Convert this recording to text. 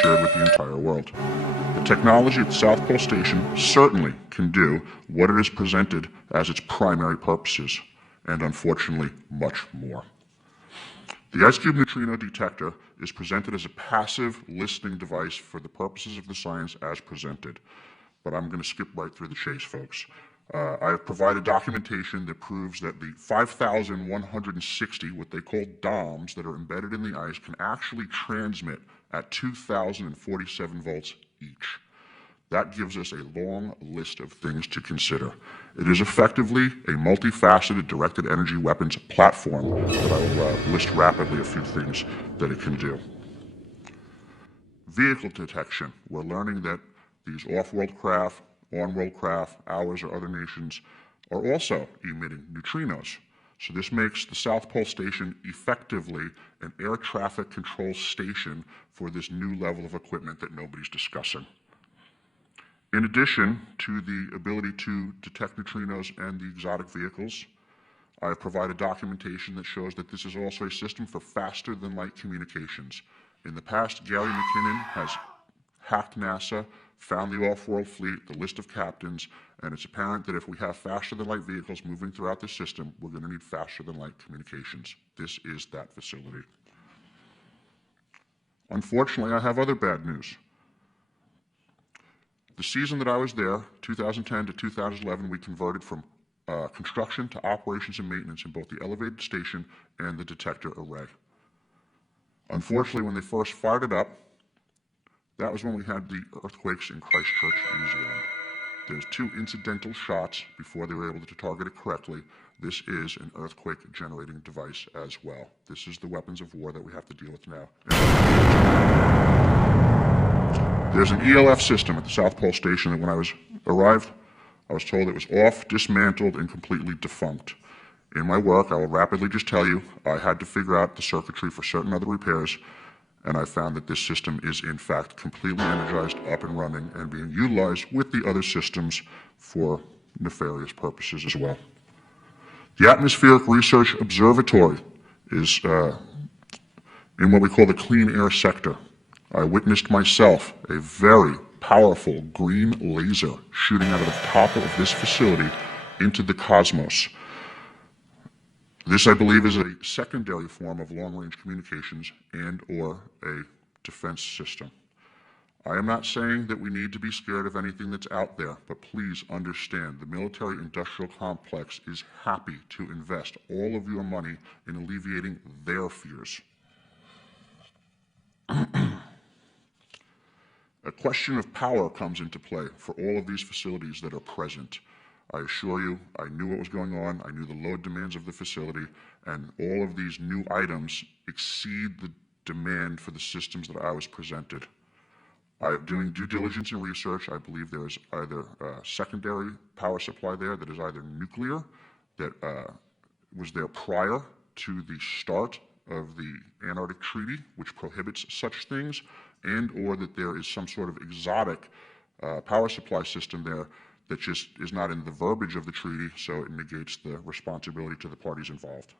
shared with the entire world. The technology at the South Pole Station certainly can do what it is presented as its primary purposes, and unfortunately, much more. The IceCube Neutrino detector is presented as a passive listening device for the purposes of the science as presented. But I'm going to skip right through the chase, folks. I have provided documentation that proves that the 5,160, what they call DOMs, that are embedded in the ice can actually transmit at 2,047 volts each. That gives us a long list of things to consider. It is effectively a multifaceted directed energy weapons platform that I will list rapidly a few things that it can do. Vehicle detection. We're learning that these off-world craft, on-world craft, ours or other nations, are also emitting neutrinos. So this makes the South Pole Station effectively an air traffic control station for this new level of equipment that nobody's discussing. In addition to the ability to detect neutrinos and the exotic vehicles, I have provided documentation that shows that this is also a system for faster-than-light communications. In the past, Gary McKinnon has hacked NASA, found the off-world fleet, the list of captains, and it's apparent that if we have faster-than-light vehicles moving throughout the system, we're going to need faster-than-light communications. This is that facility. Unfortunately, I have other bad news. The season that I was there, 2010 to 2011, we converted from construction to operations and maintenance in both the elevated station and the detector array. Unfortunately, when they first fired it up, that was when we had the earthquakes in Christchurch, New Zealand. There's 2 incidental shots before they were able to target it correctly. This is an earthquake-generating device as well. This is the weapons of war that we have to deal with now. There's an ELF system at the South Pole Station that when I arrived, I was told it was off, dismantled, and completely defunct. In my work, I will rapidly just tell you, I had to figure out the circuitry for certain other repairs, and I found that this system is in fact completely energized, up and running, and being utilized with the other systems for nefarious purposes as well. The Atmospheric Research Observatory is in what we call the clean air sector. I witnessed myself a very powerful green laser shooting out of the top of this facility into the cosmos. This, I believe, is a secondary form of long-range communications and/or a defense system. I am not saying that we need to be scared of anything that's out there, but please understand the military-industrial complex is happy to invest all of your money in alleviating their fears. A question of power comes into play for all of these facilities that are present. I assure you, I knew what was going on, I knew the load demands of the facility, and all of these new items exceed the demand for the systems that I was presented. I am doing due diligence and research. I believe there is either a secondary power supply there that is either nuclear, that was there prior to the start of the Antarctic Treaty, which prohibits such things, and or that there is some sort of exotic power supply system there that just is not in the verbiage of the treaty, so it negates the responsibility to the parties involved.